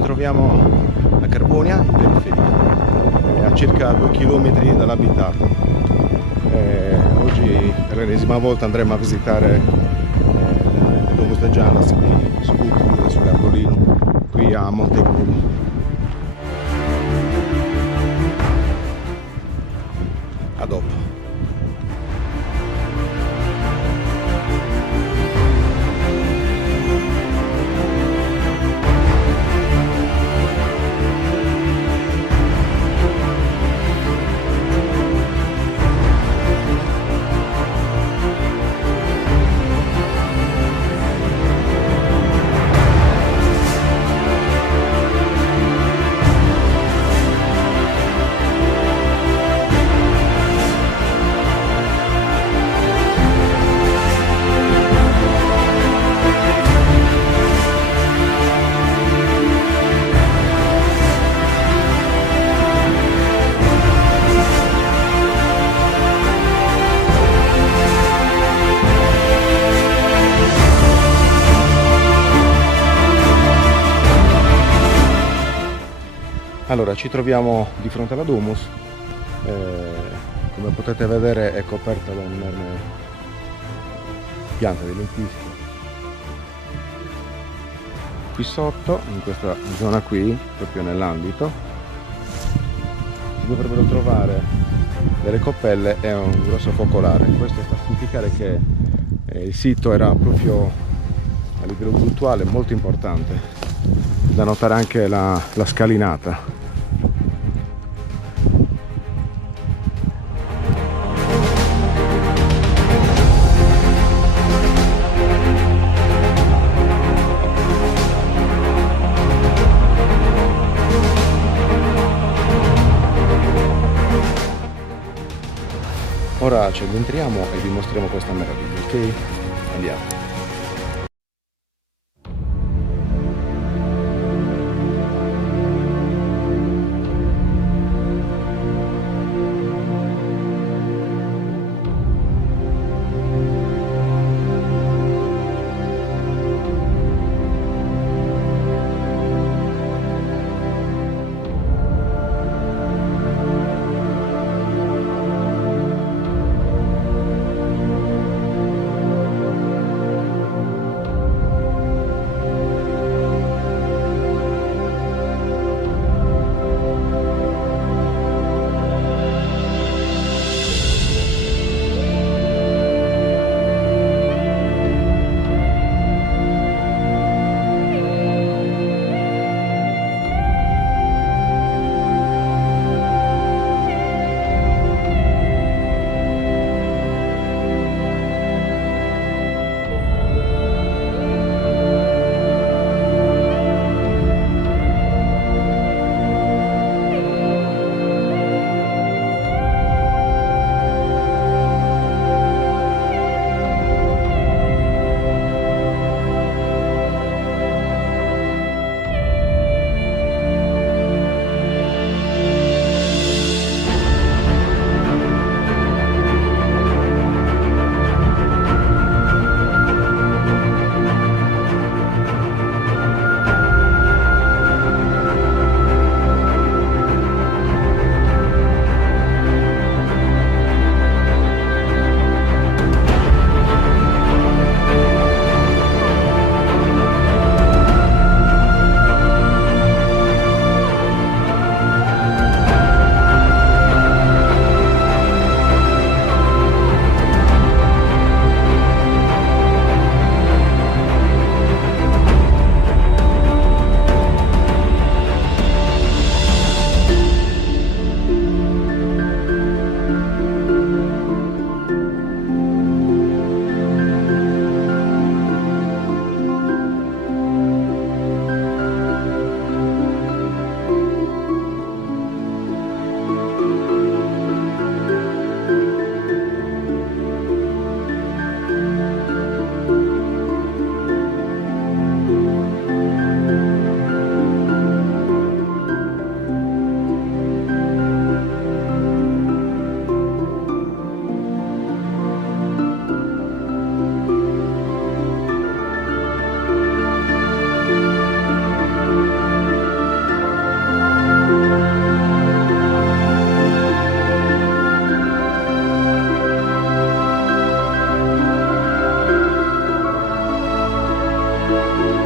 ci troviamo a Carbonia, in periferia, a circa 2 km dall'abitato. Oggi per l'ennesima volta andremo a visitare il Domus de Gianas di Sculpture sull'Ardolino, qui a Montegrumo. A dopo. Allora, ci troviamo di fronte alla Domus, come potete vedere è coperta da un'enorme pianta di lentischi. Qui sotto, in questa zona qui, proprio nell'ambito, si dovrebbero trovare delle coppelle e un grosso focolare. Questo sta a significare che il sito era proprio a livello culturale molto importante. Da notare anche la scalinata. Ora ci addentriamo e vi mostriamo questa meraviglia, ok? Andiamo. Ciao.